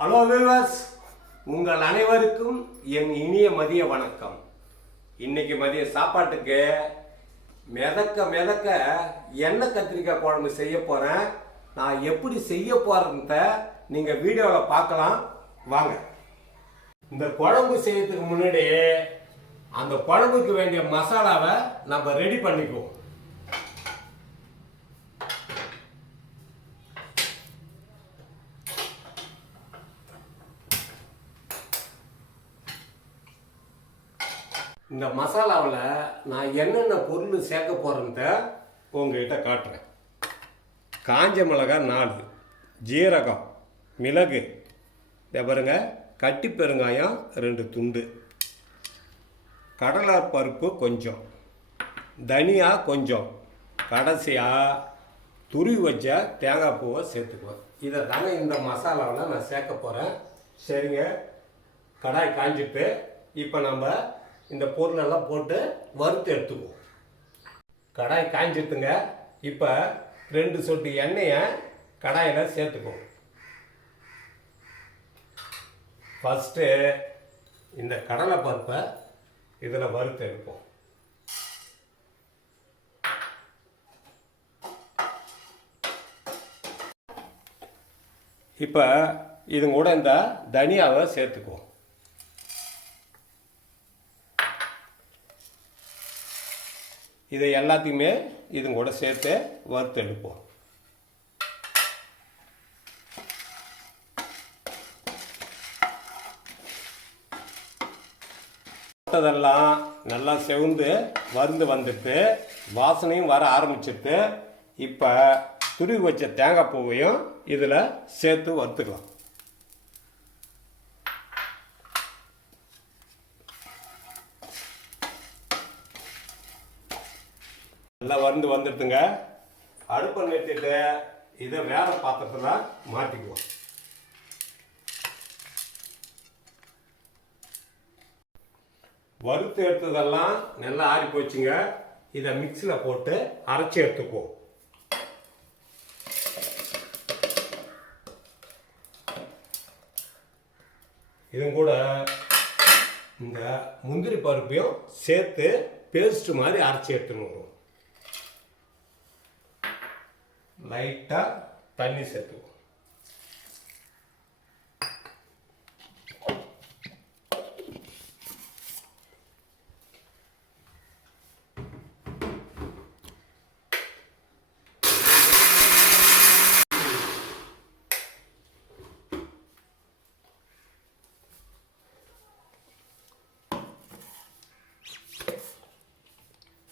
Hello viewers உங்கள் அனைவருக்கும் என் இனிய மதிய வணக்கம். இன்னைக்கு மதிய சாப்பாட்டுக்கு மிதக்க மிதக்க எண்ணெய் கத்திரிக்காய் குழம்பு செய்ய போகிறேன் நான் எப்படி செய்ய போகிறேன்ட்ட நீங்கள் வீடியோவில் பார்க்கலாம். வாங்க. இந்த குழம்பு செய்யறதுக்கு முன்னாடி அந்த குழம்புக்கு வேண்டிய மசாலாவை நம்ம ரெடி பண்ணிக்குவோம். இந்த மசாலாவில் நான் என்னென்ன பொருள் சேர்க்க போகிறேன்ட்ட உங்ககிட்ட காட்டுறேன். காஞ்ச மிளகாய் நாலு ஜீரகம் மிளகு. இதை பாருங்க கட்டி பெருங்காயம் ரெண்டு துண்டு. கடலை பருப்பு கொஞ்சம். தனியா கொஞ்சம். கடைசியாக துருவி வச்ச தேங்காய் பூவை சேர்த்துக்குவேன். இதை தாங்க இந்த மசாலாவில் நான் சேர்க்க போகிறேன் சரிங்க. கடாய் காஞ்சிட்டு இப்போ நம்ம இந்த பொருளெல்லாம் போட்டு வறுத்து எடுத்துக்குவோம். கடாய் காய்ஞ்சிருத்துங்க. இப்போ ரெண்டு சொட்டு எண்ணெயை கடாயில் சேர்த்துக்குவோம். ஃபஸ்ட்டு இந்த கடலை பருப்பை இதில் வறுத்து எடுப்போம். இப்போ இது கூட இந்த தனியாவை சேர்த்துக்குவோம். இதை எல்லாத்தையுமே இது கூட சேர்த்து வறுத்து எடுப்போம். போட்டதெல்லாம் நல்லா செவுந்து வருந்து வந்துட்டு வாசனையும் வர ஆரம்பிச்சிட்டு இப்போ துருவி வச்ச தேங்காய் பூவையும் இதில் சேர்த்து வறுத்துக்கலாம். நல்லா வந்து வந்துடுதுங்க. அடுப்பை நிறுத்திட்டு இதை வேற பாத்திரத்தில் மாட்டிக்குவோம். வறுத்து எடுத்ததெல்லாம் நல்லா ஆறி போச்சுங்க. இதை மிக்சியில் போட்டு அரைச்சி எடுத்துக்குவோம். இதுவும் கூட இந்த முந்திரி பருப்பையும் சேர்த்து பேஸ்ட் மாதிரி அரைச்சி எடுத்துன்னு லைட்டாக தண்ணி சேர்த்துக்குவோம்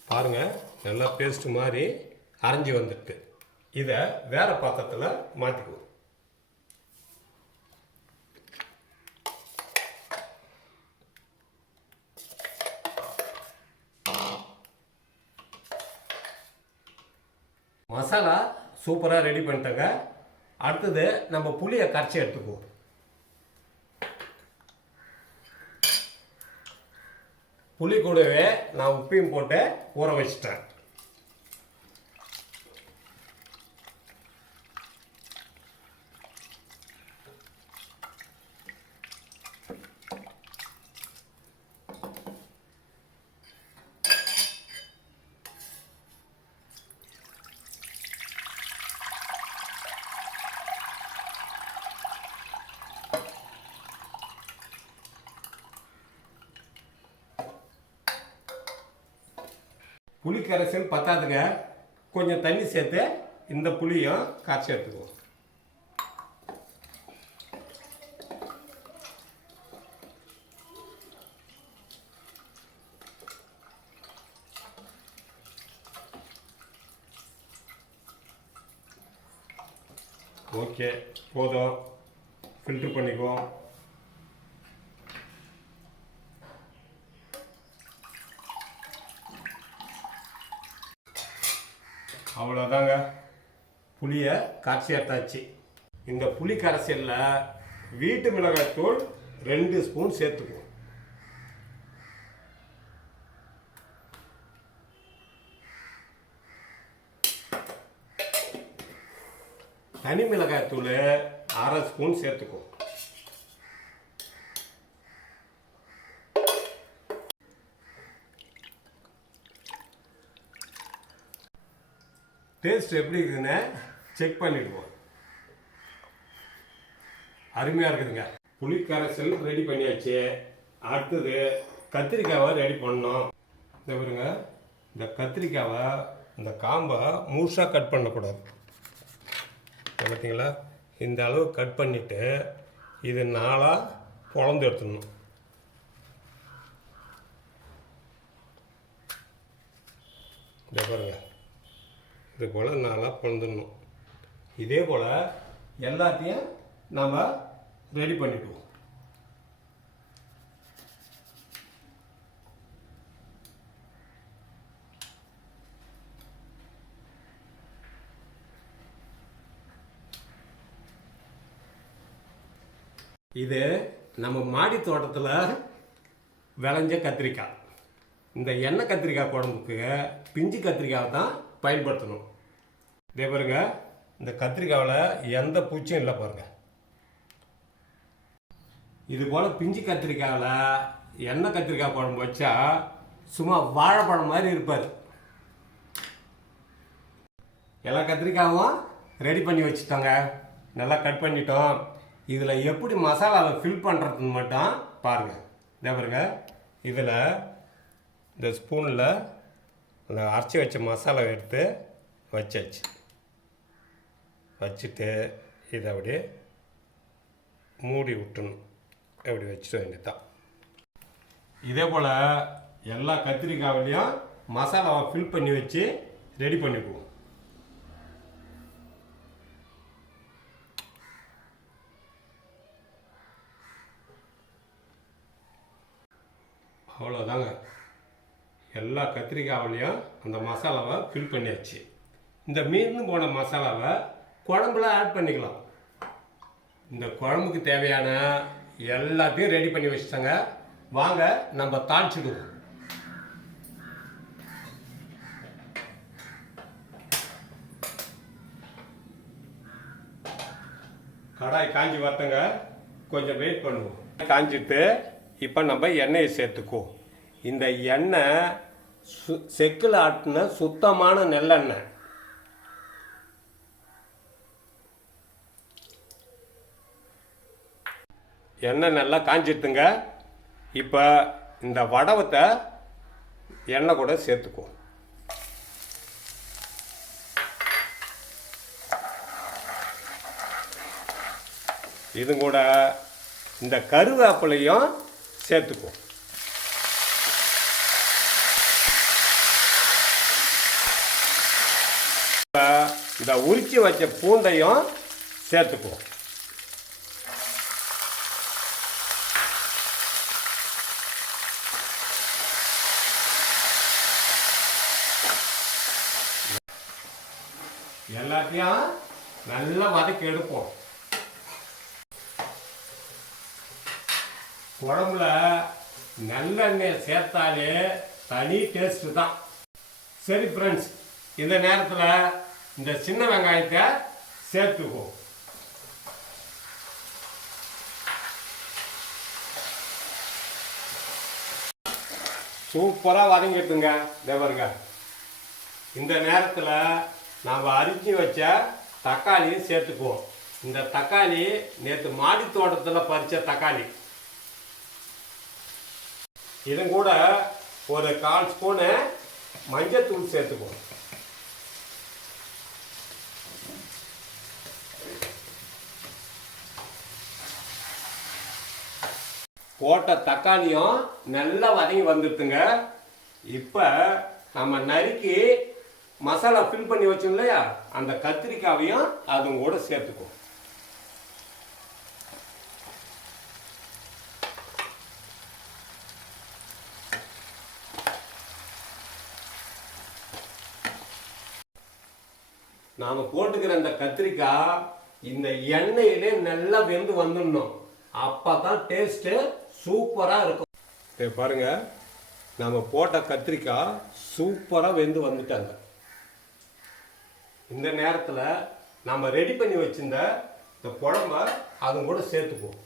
பாருங்க நல்லா பேஸ்ட் மாதிரி அரைஞ்சி வந்துட்டு இதை வேற பாத்திரத்தில் மாற்றிக்குவோம் மசாலா சூப்பராக ரெடி பண்ணிட்டேங்க. அடுத்தது நம்ம புளியை கரைச்சி எடுத்துக்குவோம். புளி கூடவே நான் உப்பையும் போட்டு ஊற வச்சிட்டேன். புளி கரைசல் பத்தாதுங்க கொஞ்சம் தண்ணி சேர்த்து இந்த புளியும் காய்ச்சி எடுத்துக்குவோம். ஓகே போதும். ஃபில்ட்ரு பண்ணிக்குவோம். அவ்வளோதாங்க புளியை கரைச்சி எடுத்தாச்சு. இந்த புளி கரைசலில் வீட்டு மிளகாய் தூள் ரெண்டு ஸ்பூன் சேர்த்துக்குவோம் தனி மிளகாய் தூள் அரை ஸ்பூன் சேர்த்துக்குவோம் டேஸ்ட் எப்படி இருக்குதுன்னு செக் பண்ணிடுவோம் அருமையாக இருக்குதுங்க. புளிக்கரைசல் ரெடி பண்ணியாச்சு. அடுத்தது கத்திரிக்காவை ரெடி பண்ணோம் இந்த பாருங்க இந்த கத்திரிக்காவை இந்த காம்பை முழுசாக கட் பண்ணக்கூடாது. பார்த்தீங்களா? இந்த அளவு கட் பண்ணிவிட்டு இது நாளாக பொழந்து எடுத்துடணும். இதை பாருங்க. இது போல் நாளாக பிறந்துடணும் இதே போல் எல்லாத்தையும் நாம் ரெடி பண்ணிக்குவோம் இது நம்ம மாடி தோட்டத்தில் விளைஞ்ச கத்திரிக்காய். இந்த எண்ணெய் கத்திரிக்காய் குழம்புக்கு பிஞ்சு கத்திரிக்காய் தான் பயன்படுத்தணும். இதே பாருங்க இந்த கத்திரிக்காவில் எந்த பூச்சியும் இல்லை பாருங்கள் இது போல் பிஞ்சு கத்திரிக்காயில் எண்ணெய் கத்திரிக்காய் பழம் வச்சா சும்மா வாழைப்பழம் மாதிரி இருப்பார். எல்லா கத்திரிக்காயும் ரெடி பண்ணி வச்சுட்டோங்க. நல்லா கட் பண்ணிட்டோம். இதில் எப்படி மசாலாவை ஃபில் பண்ணுறதுன்னு மட்டும் பாருங்கள் இதே பாருங்கள் இதில் இந்த ஸ்பூனில் அந்த அரைச்சி வச்ச மசாலாவை எடுத்து வச்சாச்சு. வச்சுட்டு இதை அப்படியே மூடி விட்டுணும். அப்படி வச்சுட்டு வேண்டியதுதான். இதே போல் எல்லா கத்திரிக்காவிலையும் மசாலாவை ஃபில் பண்ணி வச்சு ரெடி பண்ணிக்குவோம். அவ்வளோதாங்க எல்லா கத்திரிக்காவிலையும் அந்த மசாலாவை ஃபில் பண்ணியாச்சு. இந்த மீன் போன மசாலாவை குழம்புல ஆட் பண்ணிக்கலாம். இந்த குழம்புக்கு தேவையான எல்லாத்தையும் ரெடி பண்ணி வச்சுட்டாங்க. வாங்க நம்ம தாளிச்சிடுவோம் கடாய் காஞ்சி வரத்தங்க கொஞ்சம் வெயிட் பண்ணுவோம். காஞ்சிட்டு இப்போ நம்ம எண்ணெயை சேர்த்துக்குவோம். இந்த எண்ணெய் சு செக்கில் ஆட்டின சுத்தமான நெல்லெண்ணெய். எண்ணெய் நல்லா காஞ்சிட்டுங்க. இப்போ இந்த வடவத்தை எண்ணெய் கூட சேர்த்துக்குவோம். இது கூட இந்த கருவேப்பிலையும் சேர்த்துக்குவோம் இப்ப இதை உரிச்சு வச்ச பூண்டையும் சேர்த்துக்குவோம் எல்லாத்தையும் நல்லா வதக்கி எடுப்போம். குழம்புல நல்லெண்ணெய் சேர்த்தாலே தனி டேஸ்ட்டு தான். சரி ஃப்ரெண்ட்ஸ் இந்த நேரத்தில் இந்த சின்ன வெங்காயத்தை சேர்த்துக்குவோம் சூப்பராக வதங்கிட்டுங்க தேவருங்க. இந்த நேரத்தில் நாம் அரிஞ்சு வச்ச தக்காளியும் சேர்த்துக்குவோம். இந்த தக்காளி நேற்று மாடி தோட்டத்தில் பறித்த தக்காளி. இதன் கூட ஒரு கால் ஸ்பூனு மஞ்சத்தூள் சேர்த்துக்குவோம். போட்ட தக்காளியும் நல்லா வதங்கி வந்துடுதுங்க இப்போ நம்ம நறுக்கி மசாலா ஃபில் பண்ணி வச்சோம் இல்லையா? அந்த கத்திரிக்காவையும் அதுவும் கூட சேர்த்துக்குவோம். நாம் போட்டுக்கிற அந்த கத்திரிக்காய் இந்த எண்ணெயிலே நல்லா வெந்து வந்துடணும். அப்போ தான் டேஸ்ட்டு சூப்பராக இருக்கும். பாருங்க. நாம் போட்ட கத்திரிக்காய் சூப்பராக வெந்து வந்துட்டாங்க. இந்த நேரத்தில் நம்ம ரெடி பண்ணி வச்சிருந்த இந்த குழம்ப அதுவும் கூட சேர்த்துக்குவோம்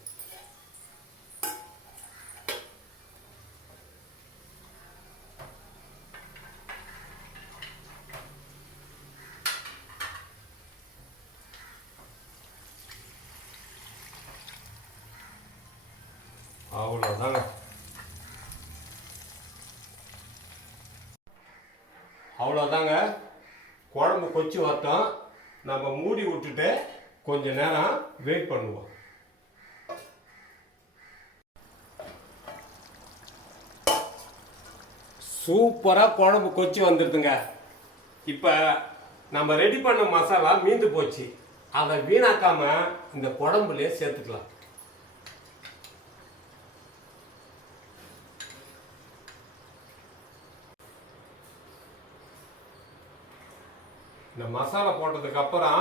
அவ்வளோதாங்க அவ்வளோதாங்க குழம்பு கொச்சி வரட்டும் நம்ம மூடி விட்டுட்டு கொஞ்ச நேரம் வெயிட் பண்ணுவோம். சூப்பராக குழம்பு கொச்சி வந்துடுதுங்க இப்போ நம்ம ரெடி பண்ண மசாலா மீந்து போச்சு. அதை வீணாக்காமல் இந்த குழம்புலேயே சேர்த்துக்கலாம். இந்த மசாலா போட்டதுக்கு அப்புறம்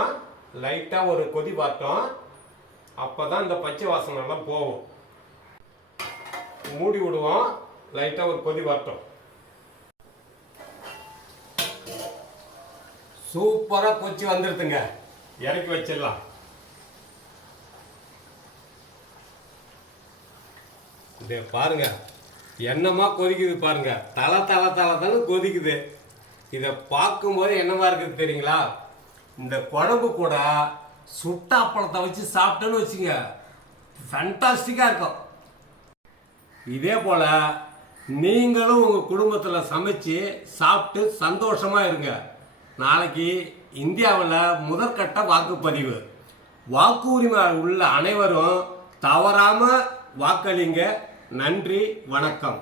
லைட்டாக ஒரு கொதி பார்த்தோம் அப்போ தான் இந்த பச்சை வாசனை எல்லாம் போகும். மூடி விடுவோம். லைட்டாக ஒரு கொதி வரட்டும் சூப்பராக கொச்சி வந்துடுதுங்க இறக்கி வச்சிடலாம். இதே பாருங்க. என்னமா கொதிக்குது பாருங்க. தலை தலை தலை தானே கொதிக்குது. இதை பார்க்கும்போது என்னவா இருக்குது தெரியுங்களா? இந்த குழம்பு கூட சுட்டாப்பழத்தை வச்சு சாப்பிட்டேன்னு வச்சுங்க. ஃபேண்டாஸ்டிக்காக இருக்கும். இதே போல் நீங்களும் உங்கள் குடும்பத்தில் சமைச்சு சாப்பிட்டு சந்தோஷமாக இருங்க. நாளைக்கு இந்தியாவில் முதற்கட்ட வாக்குப்பதிவு. வாக்கு உரிமை உள்ள அனைவரும் தவறாமல் வாக்களிங்க. நன்றி வணக்கம்.